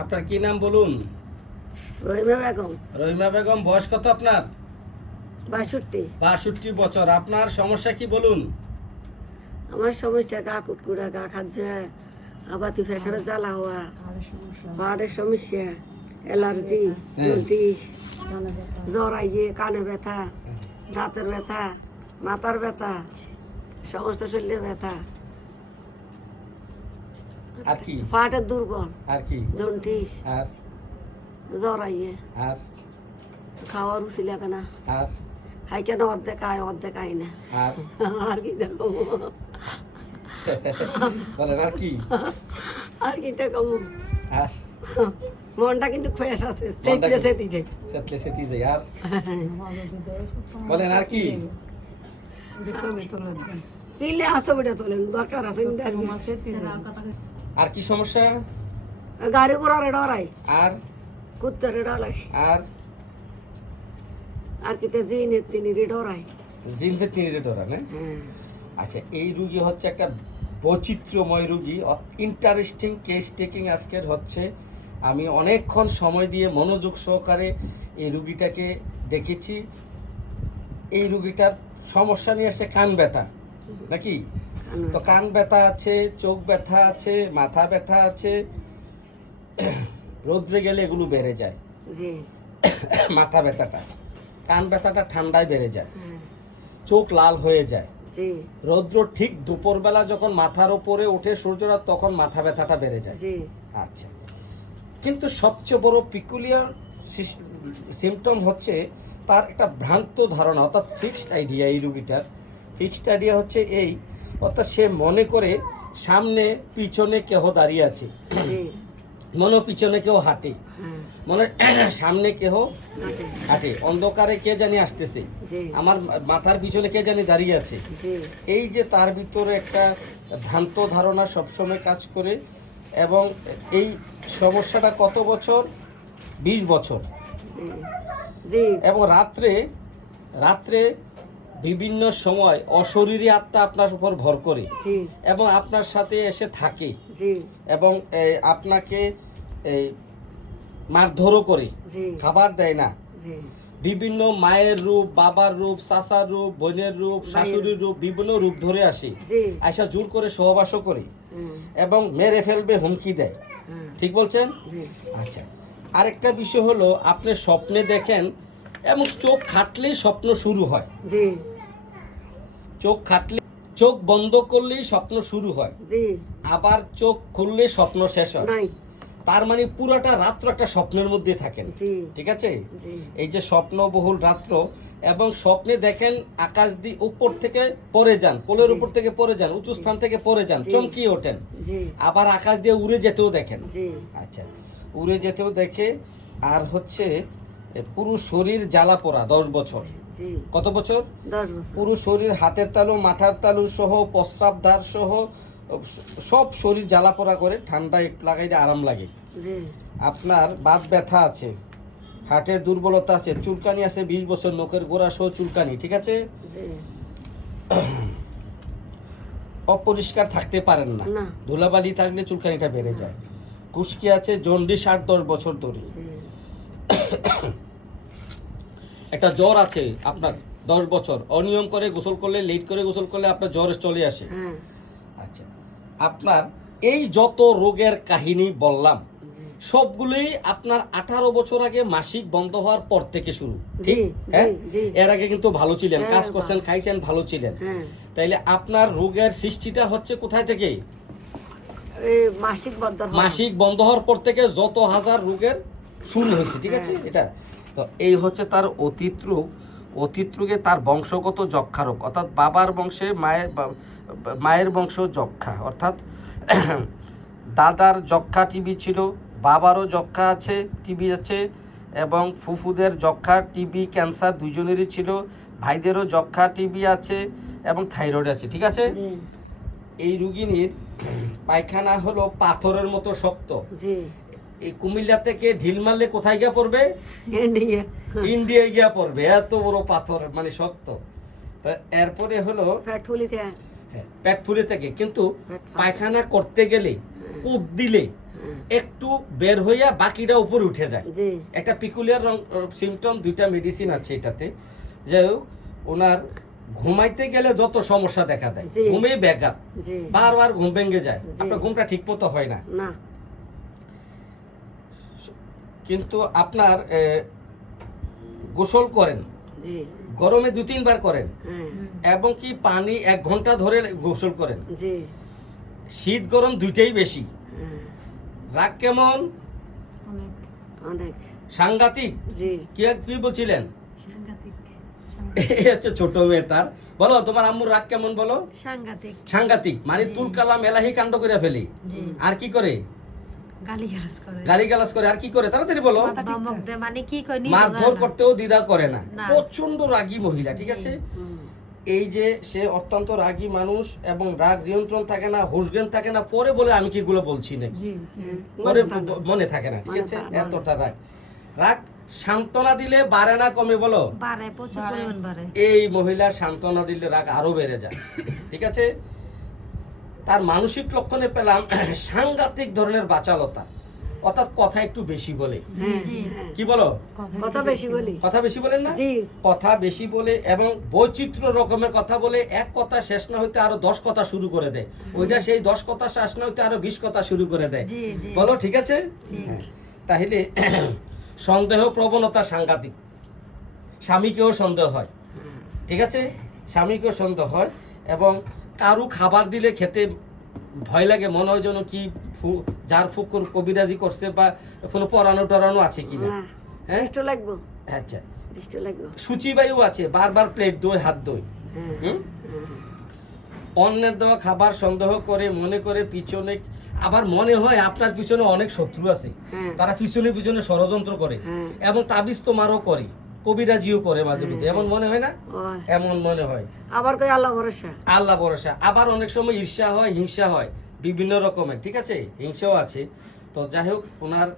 আপনার কি নাম বলুন? রহিমা বেগম। রহিমা বেগম, বয়স কত আপনার? 62। 62 বছর। আপনার সমস্যা কি বলুন? আমার সমস্যা গা কুটকুড়া, গা খাচ্ছে, আবাতি ফেসাবে জ্বালা হওয়া, পাহাড়ের সমস্যা, অ্যালার্জি, জন্ডিস, জ্বর আইয়ে, কানে ব্যথা, দাঁতের ব্যথা, মাথার ব্যথা, সমস্ত শরীরে ব্যথা, আর কি? পাহাড়ের দুর্বল, আর কি? জন্ডিস, আর জ্বর আইয়ে, আর খাওয়ার রুচি লাগে না, আর খাই কেন অর্ধেক খায় অর্ধেক খাই না। আর আর কি দেখো, বলেন আর কি? আর কি দেখো, আর মনটা কিন্তু ফ্রেশ আছে, সেতলে সেতি যায়। সেতলে সেতি যায়। আর বলেন আর কি? দিলে আসো বেটা তোলেন, দরকার আছে কিন্তু আর কি সমস্যা? গাড়ি ঘোড়ারে ডরাই, আর কুত্তারে ডরাই, আর আর কি জিনে তিনি ডরাই। জিনতে তিনিরে ধরা না? আচ্ছা, এই রুগী হচ্ছে একটা বৈচিত্র্যময় রুগী, ইন্টারেস্টিং কেস টেকিং আজকের হচ্ছে। আমি অনেকক্ষণ সময় দিয়ে মনোযোগ সহকারে এই রুগীটাকে দেখেছি। এই রুগীটার সমস্যা নিয়ে আসছে কান ব্যথা, নাকি? তো কান ব্যথা আছে, চোখ ব্যথা আছে, মাথা ব্যথা আছে, রোদ্রে গেলে এগুলো বেড়ে যায়। জি। মাথা ব্যথাটা, কান ব্যথাটা ঠান্ডায় বেড়ে যায়, চোখ লাল হয়ে যায়। জি। রৌদ্র ঠিক দুপুরবেলা যখন মাথার উপরে ওঠে সূর্যটা, তখন মাথা ব্যথাটা বেড়ে যায়। জি। আচ্ছা, কিন্তু সবচেয়ে বড় পিকুলিয়ার সিমটম হচ্ছে তার একটা ভ্রান্ত ধারণা, অর্থাৎ ফিক্সড আইডিয়া। এই রুগীটার ফিক্সড আইডিয়া হচ্ছে এই, অর্থাৎ সে মনে করে সামনে পিছনে কেহ দাঁড়িয়ে আছে, মনে পিছনে কেউ হাঁটে, মনে সামনে কেহ হাঁটে, অন্ধকারে কে জানি আসতেছে, আমার মাথার পিছনে কে জানি দাঁড়িয়ে আছে। এই যে তার ভিতরে একটা ভ্রান্ত ধারণা সবসময় কাজ করে। এবং এই সমস্যাটা কত বছর? 20 বছর। এবং রাত্রে রাত্রে বিভিন্ন সময় অশরীরী আত্মা আপনার উপর ভর করে এবং আপনার সাথে এসে থাকে এবং আপনাকে মারধরও করে, খাবার দেয় না। বিভিন্ন মায়ের রূপ, বাবার রূপ, চাচার রূপ, বোনের রূপ, শাশুড়ির রূপ, বিভিন্ন রূপ ধরে আসে, আয়সা জোর করে সহবাসও করে এবং মেরে ফেলবে হুমকি দেয়। ঠিক বলছেন? আচ্ছা, আরেকটা বিষয় হলো, আপনি স্বপ্নে দেখেন এবং চোখ খাটলেই স্বপ্ন শুরু হয়। চোখ খাটলে, চোখ বন্ধ করলেই স্বপ্ন শুরু হয়, আবার চোখ খুললে স্বপ্ন শেষ হয়। তার মানে পুরোটা রাত্র একটা স্বপ্নের মধ্যে থাকেন। ঠিক আছে? এই যে স্বপ্নবহুল রাত্র, এবং স্বপ্নে দেখেন আকাশ দিয়ে উপর থেকে পড়ে যান, কোলের উপর থেকে পড়ে যান, উঁচু স্থান থেকে পড়ে যান, চমকিয়ে ওঠেন, আবার আকাশ দিয়ে উড়ে যেতেও দেখেন। আচ্ছা, উড়ে যেতেও দেখে। আর হচ্ছে পুরো শরীর জ্বালা পোড়া 10 বছর। কত বছর? 10 বছর। পুরো শরীর, হাতের তালু, মাথার তালু সহ, প্রস্রাবদার সহ সব শরীর জ্বালা পোড়া করে, ঠান্ডা একটু লাগাইলে আরাম লাগে। আপনার বাত ব্যথা আছে, হার্টের দুর্বলতা আছে, চুলকানি আছে 20 বছর, নখের গোড়া সহ চুলকানি। ঠিক আছে? অপরিষ্কার থাকতে পারেন না, ধুলাবালি থাকলে চুলকানিটা বেড়ে যায়। খুশকি আছে, জন্ডিস 8-10 বছর ধরে। একটা জ্বর আছে আপনার 10 বছর, অনিয়ম করে গোসল করলে, লেট করে গোসল করলে আপনার জ্বর চলে আসে। আচ্ছা, আপনার এই যত রোগের কাহিনী বললাম সবগুলোই আপনার 18 বছর আগে মাসিক বন্ধ হওয়ার পর থেকে শুরু। ঠিক? হ্যাঁ, এর আগে কিন্তু ভালো ছিলেন, কাজ করছেন, খাইছেন, ভালো ছিলেন। তাইলে আপনার রোগের সৃষ্টিটা হচ্ছে কোথায় থেকে? মাসিক বন্ধ হওয়ার পর থেকে যত হাজার রোগের শুরু হয়েছে। ঠিক আছে? এটা তো এই হচ্ছে তার অতীত রোগ। অতীত রোগে তার বংশগত যক্ষা রোগ, অর্থাৎ বাবার বংশে মায়ের বংশ যক্ষা, অর্থাৎ দাদার যক্ষা টিবি ছিল, বাবারও যক্ষা আছে, টিবি আছে, এবং ফুফুদের যক্ষা, টিবি, ক্যান্সার দুজনেরই ছিল, ভাইদেরও যক্ষা, টিবি আছে এবং থাইরয়েড আছে। ঠিক আছে? এই রুগিনীর পায়খানা হলো পাথরের মতো শক্ত। এই কুমিল্লা থেকে ঢিল মারলে কোথায় গিয়া পড়বে? ইন্ডিয়া গিয়া পড়বে, এত বড় পাথর, মানে শক্ত। এরপরে হলো পেট ফুলে থাকে, কিন্তু পায়খানা করতে গেলে কুদ দিলে একটু বের হইয়া বাকিটা উপরে উঠে যায়। জি একটা পিকুলিয়ার সিমটম, দুইটা মেডিসিন আছে এটাতে। যাই হোক, ওনার ঘুমাইতে গেলে যত সমস্যা দেখা দেয়, জি। ঘুমে ব্যাঘাত, জি বারবার ঘুম ভেঙে যায়, জি। আপনার ঘুমটা ঠিক মতো হয় না। না কিন্তু আপনার গোসল করেন, জি গরমে 2-3 বার করেন, হ্যাঁ এবং কি পানি 1 ঘন্টা ধরে গোসল করেন। জি শীত গরম দুইটাই বেশি। হ্যাঁ রাগ কেমন? অনেক সাংঘাতিক। জি কি বলছিলেন? এই হচ্ছে ছোট মেয়ে তার। বলো তোমার আম্মুর রাগ কেমন বলো? সাংঘাতিক সাংঘাতিক মানে তুলকালাম এলাহি কাণ্ড করে ফেলি। আর কি করে? গালিগালাজ করে গালিগালাজ করে। আর কি করে? তাড়াতাড়ি বলো। ধমক দেয়, মানে কি কই মারধর করতেও দ্বিধা করে না। না। প্রচন্ড রাগী মহিলা, ঠিক আছে? এই যে সে অত্যন্ত রাগী মানুষ, এবং রাগ নিয়ন্ত্রণ থাকে না, হুঁশজ্ঞান থাকে না। পরে বলে আমি কি গুলো বলছি নাকি, পরে মনে থাকে না, ঠিক আছে? এতটা রাগ। রাগ সান্ত্বনা দিলে বাড়ে না কমে বলো? বাড়ে, প্রচুর পরিমাণ বাড়ে। এই মহিলা সান্ত্বনা দিলে রাগ আরো বেড়ে যায়, ঠিক আছে? তার মানসিক লক্ষণে পেলাম সাংঘাতিক ধরনের বাচালতা, অর্থাৎ কথা একটু বেশি বলে। জি কি বলো? কথা বেশি বলি কথা বেশি বলেন না? জি কথা বেশি বলে এবং বৈচিত্র্য রকমের কথা বলে। এক কথা শেষ না হইতে আরো 10 কথা শুরু করে দেয়, ওইটা সেই 10 কথা শেষ না হইতে আরো 20 কথা শুরু করে দেয়। জি জি বলো, ঠিক আছে? হ্যাঁ। তাহলে সন্দেহ প্রবণতা সাংঘাতিক। স্বামীকেও সন্দেহ হয়, ঠিক আছে? স্বামীকেও সন্দেহ হয়, এবং কারু খাবার দিলে খেতে ভয় লাগে, মনে হয় যেন কি যার ফুকুর কবিরাজি করছে, বা কোনো পরানো টরানো আছে কিনা। না হ্যাঁ, দৃষ্ট লাগবো আচ্ছা। দৃষ্ট লাগবো সূচিবায়ু আছে, বারবার প্লেট ধোয়, হাত ধোয়। হ্যাঁ হুম? অন্যের দেওয়া খাবার সন্দেহ করে, মনে করে পিছনে, আবার মনে হয় আপনার পিছনে অনেক শত্রু আছে, হ্যাঁ তারা পিছনে পিছনে ষড়যন্ত্র করে, হ্যাঁ এবং তাবিজ তোমারও করে, কবিরাজিও করে মাঝে মধ্যে। এমন মনে হয় না? ওই। এমন মনে হয়। আবার কই আল্লাহ ভরসা আল্লাহ ভরসা। আবার অনেক সময় ঈর্ষা হয়, হিংসা হয়, বিভিন্ন রকমের, ঠিক আছে? হিংসাও আছে। তো যাই হোক, ওনার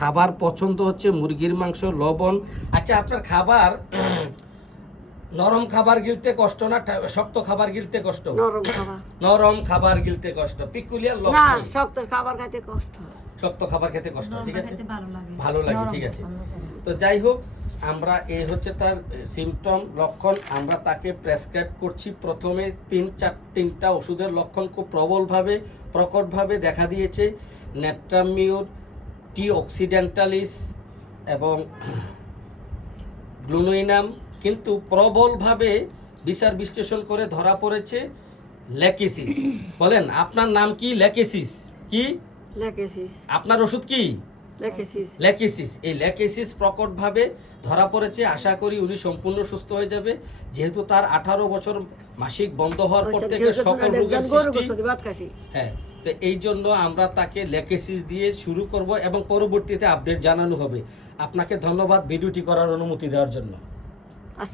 খাবার পছন্দ হচ্ছে মুরগির মাংস, লবণ। আচ্ছা, আপনার খাবার নরম খাবার গিলতে কষ্ট না শক্ত খাবার গিলতে কষ্ট? নরম খাবার নরম খাবার গিলতে কষ্ট, পিকুলিয়ার না লক্ষণ। শক্ত খাবার খাইতে কষ্ট শক্ত খাবার খেতে কষ্ট, ঠিক আছে? খেতে ভালো লাগে। ভালো লাগে, ঠিক আছে? তো যাই হোক, আমরা এই হচ্ছে তার সিমটম, লক্ষণ। আমরা তাকে প্রেসক্রাইব করছি। প্রথমে 3-4টা ওষুধের লক্ষণ খুব প্রবলভাবে, প্রকটভাবে দেখা দিয়েছে। নেট্রামিউর, টি অক্সিডেন্টালিস এবং গ্লুনোইনাম। কিন্তু প্রবলভাবে বিচার বিশ্লেষণ করে ধরা পড়েছে লেকেসিস। বলেন, আপনার নাম কি? লেকেসিস। কি লেখেছিস আপনার ওষুধ? কি লেখেছিস লেকেসিস। এই লেকেসিস প্রকটভাবে ধরা পড়েছে। আশা করি উনি সম্পূর্ণ সুস্থ হয়ে যাবে, যেহেতু তার 18 বছর মাসিক বন্ধ হওয়ার পর থেকে সকল রোগের সৃষ্টি। ভাত খাসি হ্যাঁ, তো এই জন্য আমরা তাকে লেকেসিস দিয়ে শুরু করব, এবং পরবর্তীতে আপডেট জানানো হবে। আপনাকে ধন্যবাদ ভিডিওটি করার অনুমতি দেওয়ার জন্য।